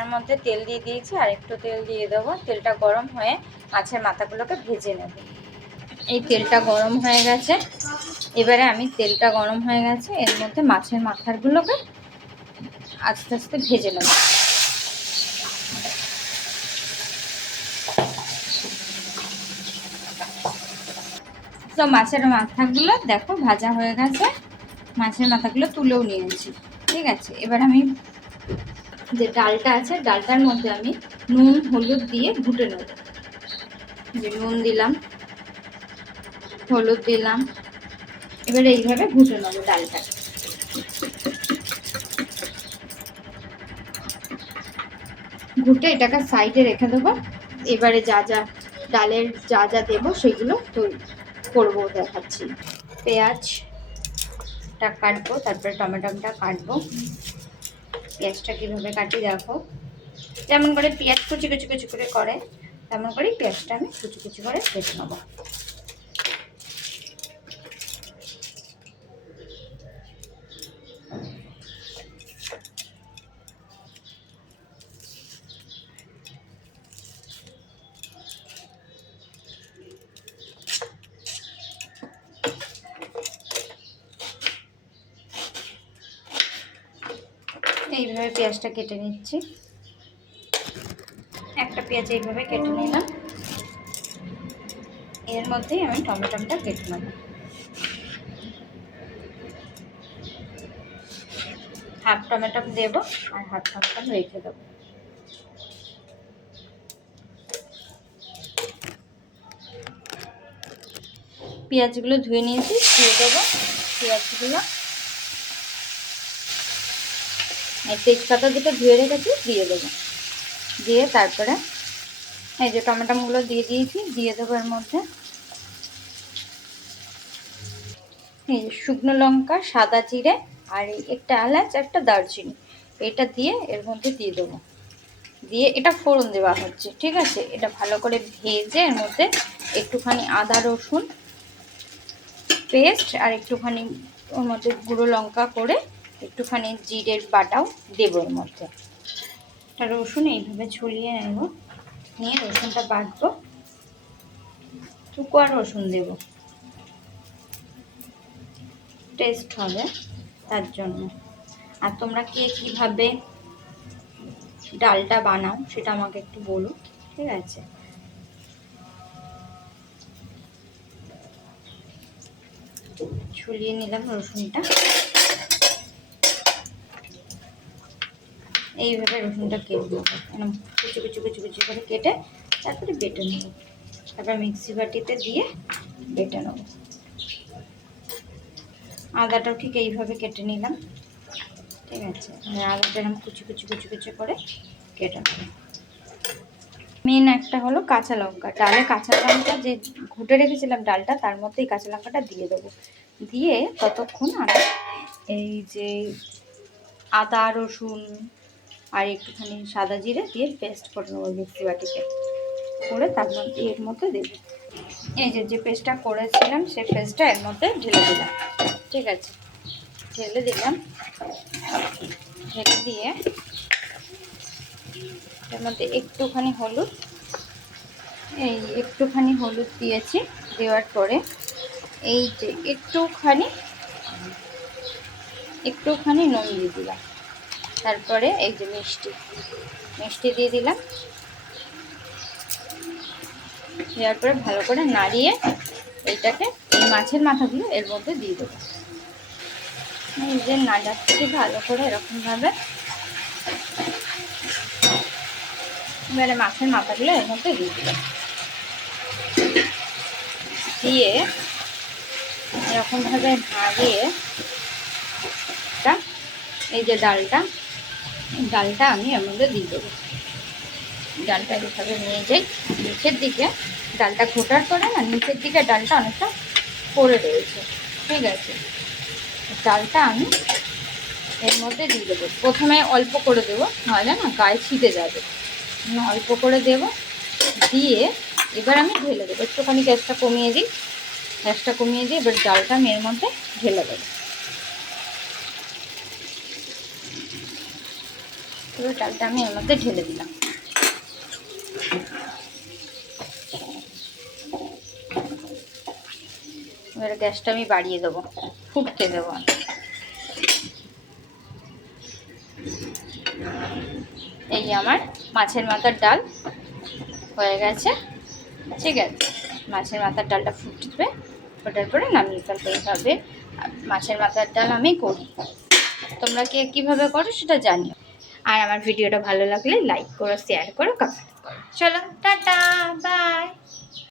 তার মধ্যে তেল দিয়ে দিয়েছি, আর একটু তেল দিয়ে দেবো। তেলটা গরম হয়ে মাছের মাথাগুলোকে ভেজে নেব। এই তেলটা গরম হয়ে গেছে, এবারে আমি তেলটা গরম হয়ে গেছে এর মধ্যে মাছের মাথাগুলোকে আস্তে আস্তে ভেজে নেব। তো মাছের মাথাগুলো দেখো ভাজা হয়ে গেছে, মাছের মাথাগুলো তুলেও নিয়েছি। ঠিক আছে, এবার আমি যে ডালটা আছে ডালটার মধ্যে আমি নুন হলুদ দিয়ে ঘুটে নেব। যে নুন দিলাম, হলুদ দিলাম, এবারে এইভাবে ঘুটে নেবো ডালটা। ঘুটে এটাকে সাইডে রেখে দেবো। এবারে যা যা ডালের যা যা দেবো সেগুলো তো করবো, দেখাচ্ছি। পেঁয়াজটা কাটবো, তারপরে টমেটোটা কাটবো। পেঁয়াজটা কীভাবে কাটি দেখো, যেমন করে পেঁয়াজ কুচি কুচি কুচি করে করে তেমন করেই পেঁয়াজটা আমি কুচি কুচি করে কেটে নেবো। এইভাবে পেঁয়াজটা কেটে নিচ্ছি। একটা পেঁয়াজ এইভাবে কেটে নিলাম, এর মধ্যেই আমি টমেটোটা কেটে নেব। হাফ টমেটো দেবো আর হাফ টমেটো রেখে দেবো। পেঁয়াজগুলো ধুয়ে নিয়েছি, ধুয়ে দেবো পেঁয়াজগুলো। এই তেজপাতা দুটো ধুয়ে রেখেছি দিয়ে দেবো। দিয়ে তারপরে এই যে টমেটোগুলো দিয়ে দিয়েছি, দিয়ে দেবো এর মধ্যে। এই শুকনো লঙ্কা, সাদা জিরে আর এই একটা এলাচ, একটা দারচিনি, এটা দিয়ে এর মধ্যে দিয়ে দেবো। দিয়ে এটা ফোড়ন দেওয়া হচ্ছে। ঠিক আছে, এটা ভালো করে ভেজে এর মধ্যে একটুখানি আদা রসুন পেস্ট আর একটুখানি ওর মধ্যে গুঁড়ো লঙ্কা করে একটুখানি জিরের বাটাও দেবো এর মধ্যে। রসুন এইভাবে ছড়িয়ে নেব, নিয়ে রসুনটা বাটবো। টুকু আর রসুন দেবো, টেস্ট হবে তার জন্য। আর তোমরা কে কীভাবে ডালটা বানাও সেটা আমাকে একটু বলো। ঠিক আছে, ছুলিয়ে নিলাম রসুনটা। এইভাবে রসুনটা কেটে নেবো, কুচি কুচি কুচি কুচি করে কেটে তারপরে বেটে নেব। তারপর মিক্সি বাটিতে দিয়ে বেটে নেব। আদাটাও ঠিক এইভাবে কেটে নিলাম। ঠিক আছে, আদাটা এরকম কুচি কুচি কুচি কুচি করে কেটে নেব। মেন একটা হলো কাঁচা লঙ্কা। ডালে কাঁচা লঙ্কা যে ঘুটে রেখেছিলাম ডালটা, তার মধ্যে এই কাঁচা লঙ্কাটা দিয়ে দেবো। দিয়ে ততক্ষণ আমি এই যে আদা রসুন আর একটুখানি সাদা জিরে দিয়ে পেস্ট করে নেবো মিক্সি বাটিতে করে, তার মধ্যে এর মধ্যে দেবো। এই যে পেস্টটা করেছিলাম সেই পেস্টটা এর মধ্যে ঢেলে দিলাম। ঠিক আছে, ঢেলে দিলাম। ঢেলে দিয়ে এর মধ্যে একটুখানি হলুদ দিয়েছি। দেওয়ার পরে এই যে একটুখানি নুন দিয়ে দিলাম। তারপরে এই যে মিষ্টি দিয়ে দিলাম। দেওয়ার পরে ভালো করে নাড়িয়ে এইটাকে এই মাছের মাথাগুলো এর মধ্যে দিয়ে দেবো। এই যে নাড়াচ্ছি ভালো করে এরকমভাবে। এবারে মাছের মাথাগুলো এর মধ্যে দিয়ে দিলাম। দিয়ে এরকমভাবে নাড়িয়ে এই যে ডালটা আমি এর মধ্যে দিয়ে দেবো। ডালটা এইভাবে নিয়ে যাই নিচের দিকে। ডালটা ঘোটার পরে না নিচের দিকে ডালটা অনেকটা পড়ে রয়েছে। ঠিক আছে, ডালটা আমি এর মধ্যে দিয়ে দেবো। প্রথমে অল্প করে দেবো, নাহলে না গায়ে ছিটে যাবে। অল্প করে দেবো, দিয়ে এবার আমি ঢেলে দেবো। একটুখানি গ্যাসটা কমিয়ে দিই। এবার ডালটা আমি এর মধ্যে ঢেলে দেবো। পুরো ডালটা আমি এর মধ্যে ঢেলে দিলাম। এবার গ্যাসটা আমি বাড়িয়ে দেবো, ফুটতে দেবো। এই আমার মাছের মাথার ডাল হয়ে গেছে। ঠিক আছে, মাছের মাথার ডালটা ফুটবে, ফোটার পরে নামিয়ে ফেলবো। এইভাবে মাছের মাথার ডাল আমি করি, তোমরা কে কীভাবে করো সেটা জানিও। আর আমার ভিডিওটা ভালো লাগলে লাইক করো, শেয়ার করো, কমেন্ট করো। চলো টাটা, বাই।